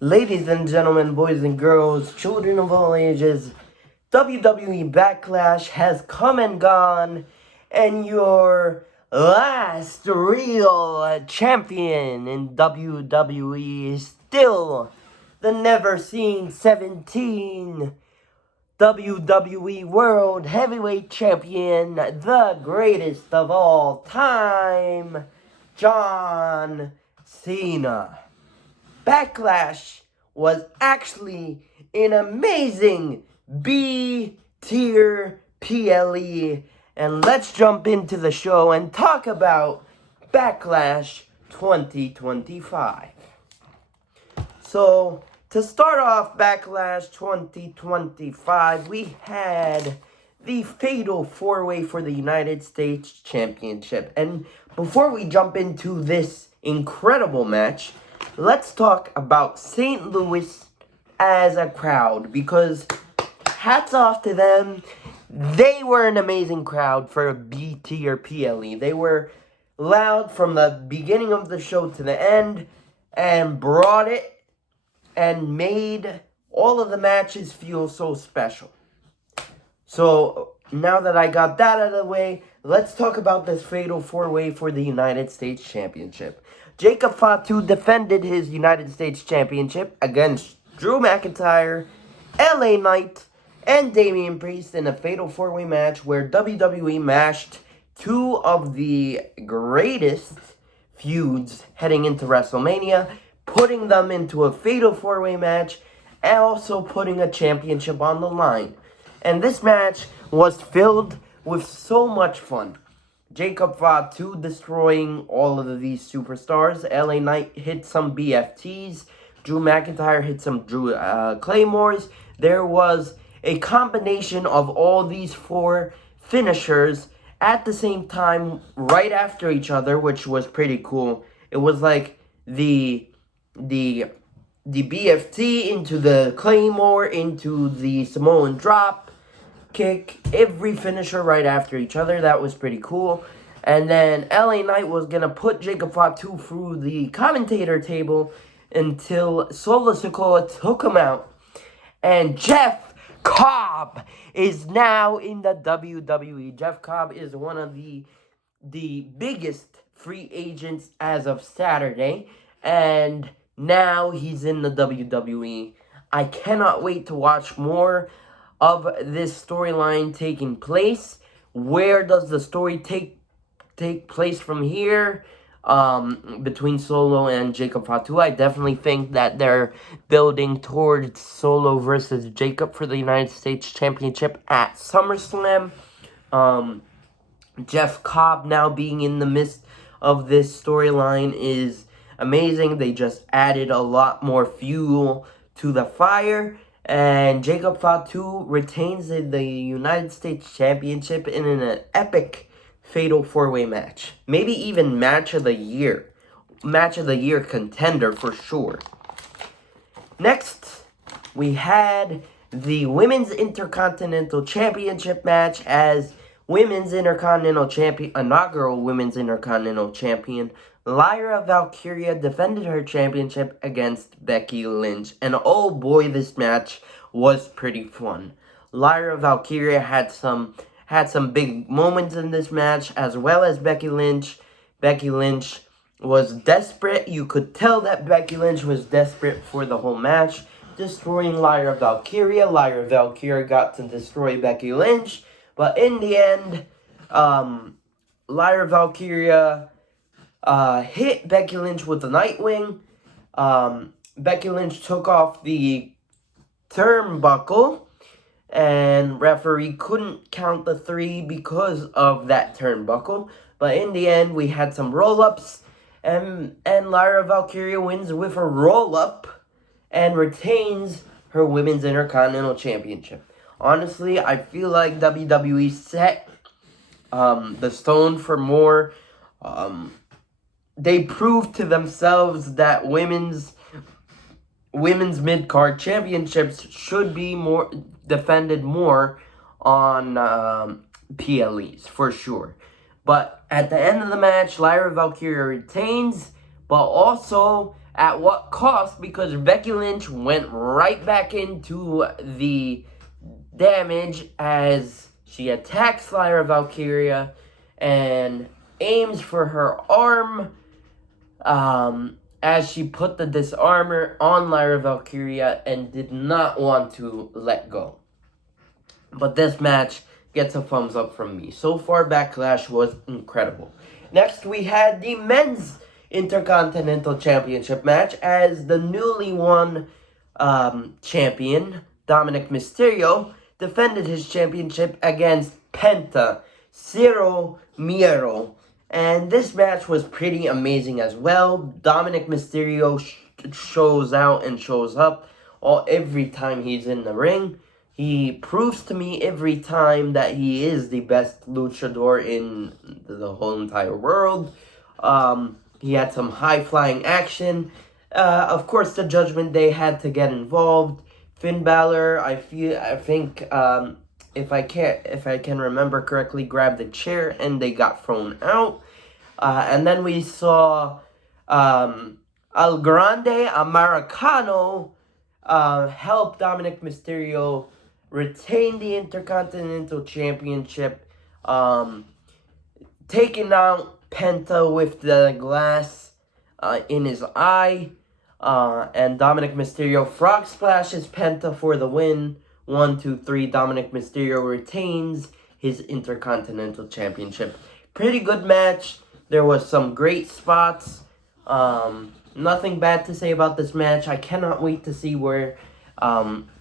Ladies and gentlemen, boys and girls, children of all ages, WWE Backlash has come and gone, and your last real champion in WWE is still the never-seen 17 WWE World Heavyweight Champion, the greatest of all time, John Cena. Backlash was actually an amazing B-tier PLE. And let's jump into the show and talk about Backlash 2025. So, to start off Backlash 2025, we had the Fatal 4-Way for the United States Championship. And before we jump into this incredible match, let's talk about St. Louis as a crowd, because hats off to them. They were an amazing crowd for a B-tier PLE. They were loud from the beginning of the show to the end and brought it and made all of the matches feel so special. So now that I got that out of the way, let's talk about this Fatal 4-Way for the United States Championship. Jacob Fatu defended his United States Championship against Drew McIntyre, LA Knight, and Damian Priest in a Fatal 4-Way match where WWE mashed two of the greatest feuds heading into WrestleMania, putting them into a Fatal 4-Way match, and also putting a championship on the line. And this match was filled with so much fun. Jacob Fatu destroying all of these superstars. LA Knight hit some BFTs. Drew McIntyre hit some Claymores. There was a combination of all these four finishers at the same time, right after each other, which was pretty cool. It was like the BFT into the Claymore, into the Samoan drop kick, every finisher right after each other. That was pretty cool. And then LA Knight was going to put Jacob Fatu through the commentator table until Solo Sikoa took him out. And Jeff Cobb is now in the WWE. Jeff Cobb is one of the biggest free agents as of Saturday. And now he's in the WWE. I cannot wait to watch more of this storyline taking place. Where does the story take place from here? Between Solo and Jacob Fatu, I definitely think that they're building towards Solo versus Jacob for the United States Championship at SummerSlam. Jeff Cobb now being in the midst of this storyline is amazing. They just added a lot more fuel to the fire. And Jacob Fatu retains the United States Championship in an epic Fatal 4-Way match. Maybe even Match of the Year. Match of the Year contender for sure. Next, we had the Women's Intercontinental Championship match as Women's Intercontinental Champion, inaugural Women's Intercontinental Champion, Lyra Valkyria defended her championship against Becky Lynch. And oh boy, this match was pretty fun. Lyra Valkyria had some big moments in this match, as well as Becky Lynch. Becky Lynch was desperate. You could tell that Becky Lynch was desperate for the whole match, destroying Lyra Valkyria. Lyra Valkyria got to destroy Becky Lynch. But in the end, Lyra Valkyria hit Becky Lynch with the Nightwing. Becky Lynch took off the turnbuckle, and referee couldn't count the 3 because of that turnbuckle. But in the end, we had some roll-ups, and Lyra Valkyria wins with a roll-up and retains her Women's Intercontinental Championship. Honestly, I feel like WWE set the stone for more. They proved to themselves that women's mid-card championships should be more defended more on PLEs, for sure. But at the end of the match, Lyra Valkyria retains, but also At what cost? Because Becky Lynch went right back into the damage as she attacks Lyra Valkyria and aims for her arm as she put the disarmor on Lyra Valkyria and did not want to let go. But this match gets a thumbs up from me. So far, Backlash was incredible. Next, we had the men's Intercontinental Championship match as the newly won champion, Dominic Mysterio, defended his championship against Penta Ciro Mieiro. And this match was pretty amazing as well. Dominic Mysterio shows out and shows up every time he's in the ring. He proves to me every time that he is the best luchador in the whole entire world. He had some high-flying action. Of course, the Judgment Day had to get involved. Finn Balor, I think, if I can remember correctly, grabbed the chair and they got thrown out. And then we saw El Grande Americano help Dominic Mysterio retain the Intercontinental Championship, taking out Penta with the glass in his eye, and Dominic Mysterio frog splashes Penta for the win. 1, 2, 3, Dominic Mysterio retains his Intercontinental Championship. Pretty good match. There was some great spots. Nothing bad to say about this match. I cannot wait to see where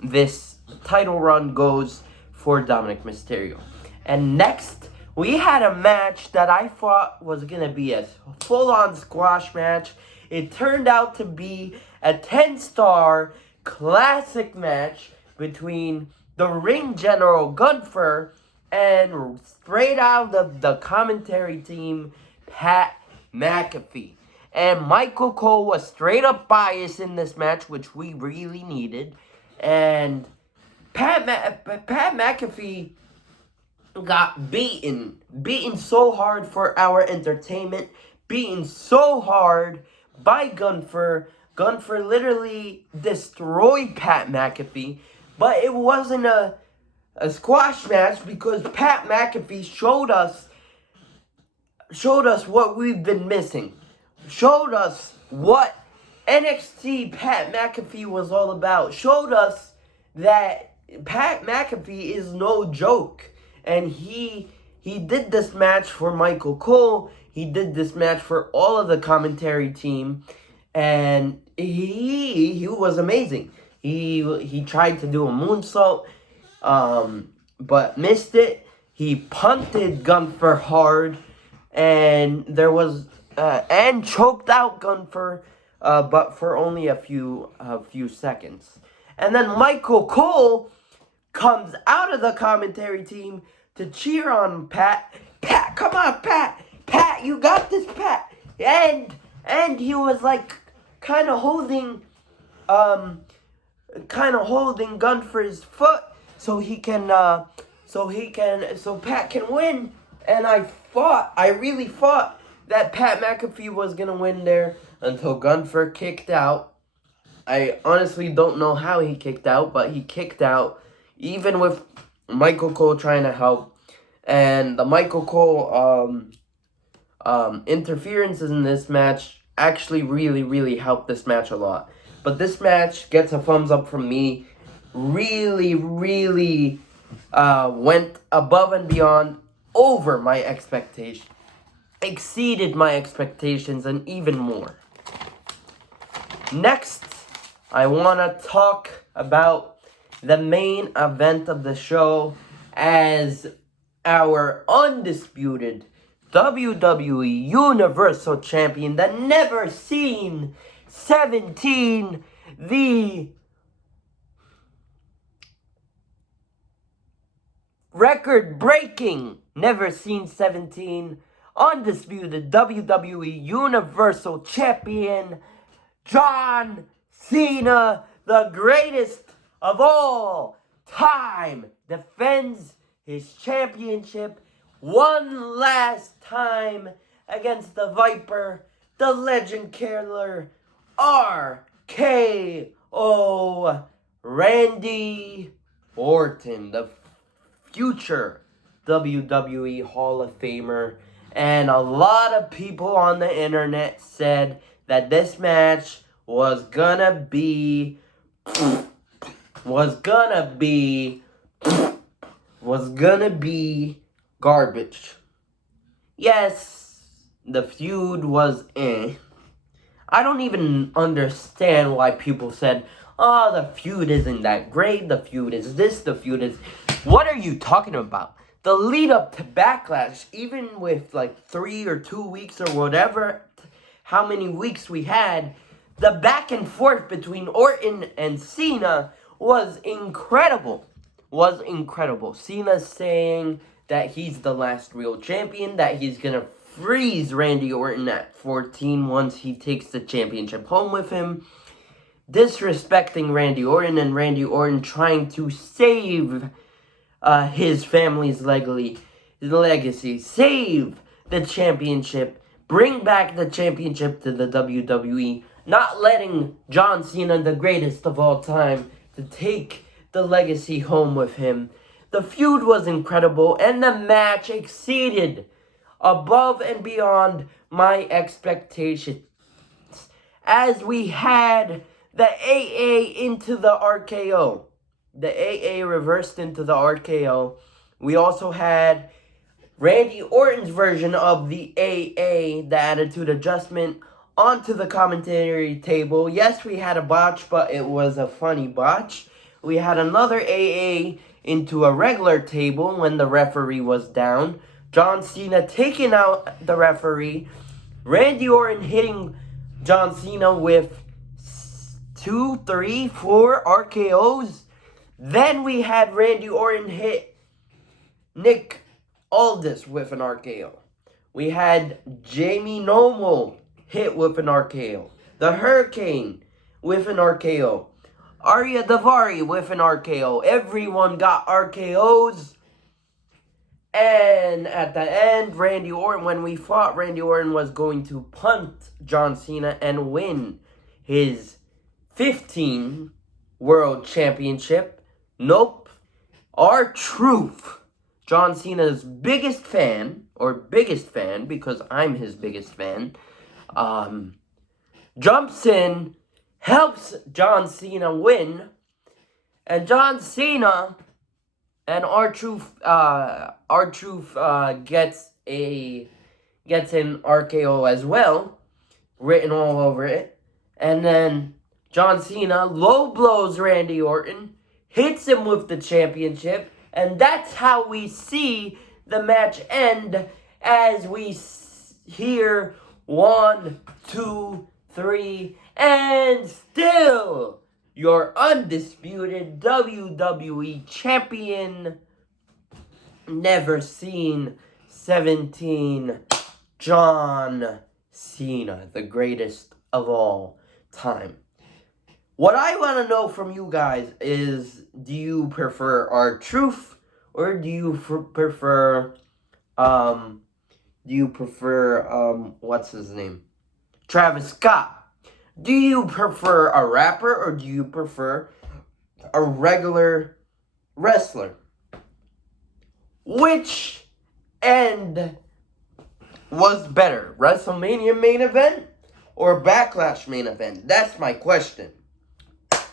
this title run goes for Dominic Mysterio. And next, we had a match that I thought was going to be a full-on squash match. It turned out to be a 10-star classic match between the ring general Gunther and straight out of the commentary team, Pat McAfee. And Michael Cole was straight up biased in this match, which we really needed. And Pat McAfee got beaten so hard for our entertainment, beaten so hard by Gunther. Gunther literally destroyed Pat McAfee, but it wasn't a squash match because Pat McAfee showed us what we've been missing. Showed us what NXT Pat McAfee was all about. Showed us that Pat McAfee is no joke. And he did this match for Michael Cole. He did this match for all of the commentary team. And he was amazing. He tried to do a moonsault, but missed it. He punted Gunther hard. And there was and choked out Gunther, but for only a few seconds. And then Michael Cole comes out of the commentary team to cheer on Pat. Pat, come on, Pat. Pat, you got this, Pat. And he was like kind of holding Gunther's foot so Pat can win. And I really thought that Pat McAfee was going to win there until Gunther kicked out. I honestly don't know how he kicked out, but he kicked out, even with Michael Cole trying to help. And the Michael Cole interferences in this match actually really, really helped this match a lot. But this match gets a thumbs up from me. Really, really went above and beyond, over my expectations. Exceeded my expectations and even more. Next, I want to talk about the main event of the show as our undisputed WWE Universal Champion, the never seen 17, the record-breaking never seen 17, undisputed WWE Universal Champion, John Cena, the greatest of all time, defends his championship one last time against the Viper, the legend killer, RKO Randy Orton, the future WWE Hall of Famer. And a lot of people on the internet said that this match was gonna be garbage. Yes, the feud was I don't even understand why people said, oh, the feud isn't that great, the feud is this, the feud is... What are you talking about? The lead up to Backlash, even with like 3 or 2 weeks or whatever, how many weeks we had, the back and forth between Orton and Cena was incredible. Cena saying that he's the last real champion, that he's gonna freeze Randy Orton at 14 once he takes the championship home with him. Disrespecting Randy Orton, and Randy Orton trying to save his family's legacy, save the championship, bring back the championship to the WWE, not letting John Cena, the greatest of all time, to take the legacy home with him. The feud was incredible, and the match exceeded above and beyond my expectations, as we had the AA into the RKO. The AA reversed into the RKO. We also had Randy Orton's version of the AA, the Attitude Adjustment, onto the commentary table. Yes, we had a botch, but it was a funny botch. We had another AA into a regular table when the referee was down. John Cena taking out the referee. Randy Orton hitting John Cena with 2, 3, 4 RKOs. Then we had Randy Orton hit Nick Aldis with an RKO. We had Jamie Noble hit with an RKO. The Hurricane with an RKO. Arya Davari with an RKO. Everyone got RKOs. And at the end, Randy Orton, when we fought, Randy Orton was going to punt John Cena and win his 15 World Championship. Nope. R-Truth, John Cena's biggest fan, because I'm his biggest fan, jumps in, helps John Cena win, and John Cena and R-Truth gets an RKO as well, written all over it, and then John Cena low blows Randy Orton, hits him with the championship, and that's how we see the match end, as we hear 1, 2, 3, and still your undisputed WWE champion, never seen 17, John Cena, the greatest of all time. What I want to know from you guys is, do you prefer R-Truth, or do you prefer, what's his name? Travis Scott. Do you prefer a rapper, or do you prefer a regular wrestler? Which end was better? WrestleMania main event or Backlash main event? That's my question.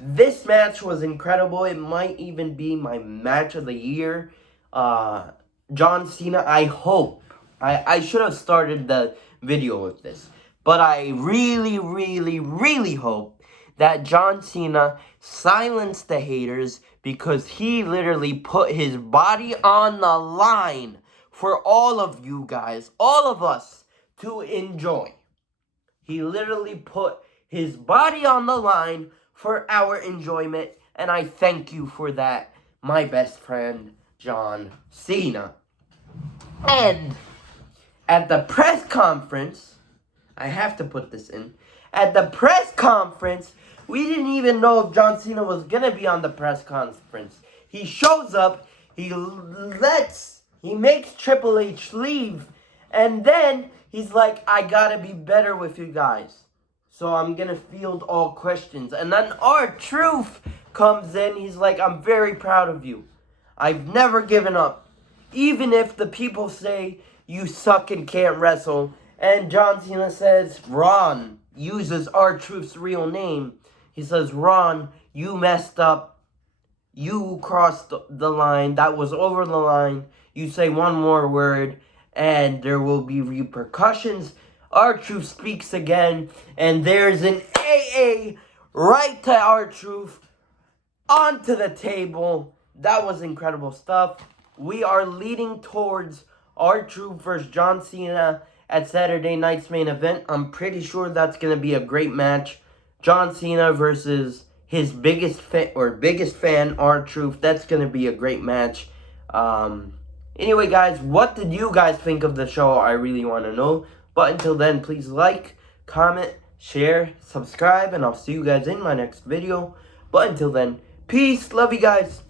This match was incredible. It might even be my match of the year. John Cena, I hope. I should have started the video with this. But I really, really, really hope that John Cena silenced the haters, because he literally put his body on the line for all of you guys, all of us, to enjoy. He literally put his body on the line for our enjoyment, and I thank you for that, my best friend, John Cena. And at the press conference, I have to put this in, at the press conference, we didn't even know if John Cena was going to be on the press conference. He shows up, he makes Triple H leave, and then he's like, I gotta be better with you guys. so I'm gonna field all questions. And then R-Truth comes in. He's like, I'm very proud of you. I've never given up. Even if the people say you suck and can't wrestle. And John Cena says, Ron, uses R-Truth's real name. He says, Ron, you messed up. You crossed the line. That was over the line. You say one more word, and there will be repercussions. R-Truth speaks again, and there's an AA right to R-Truth onto the table. That was incredible stuff. We are leading towards R-Truth versus John Cena at Saturday night's main event. I'm pretty sure that's going to be a great match. John Cena versus his biggest fan, R-Truth. That's going to be a great match. Anyway, guys, what did you guys think of the show? I really want to know. But until then, please like, comment, share, subscribe, and I'll see you guys in my next video. But until then, peace. Love you guys.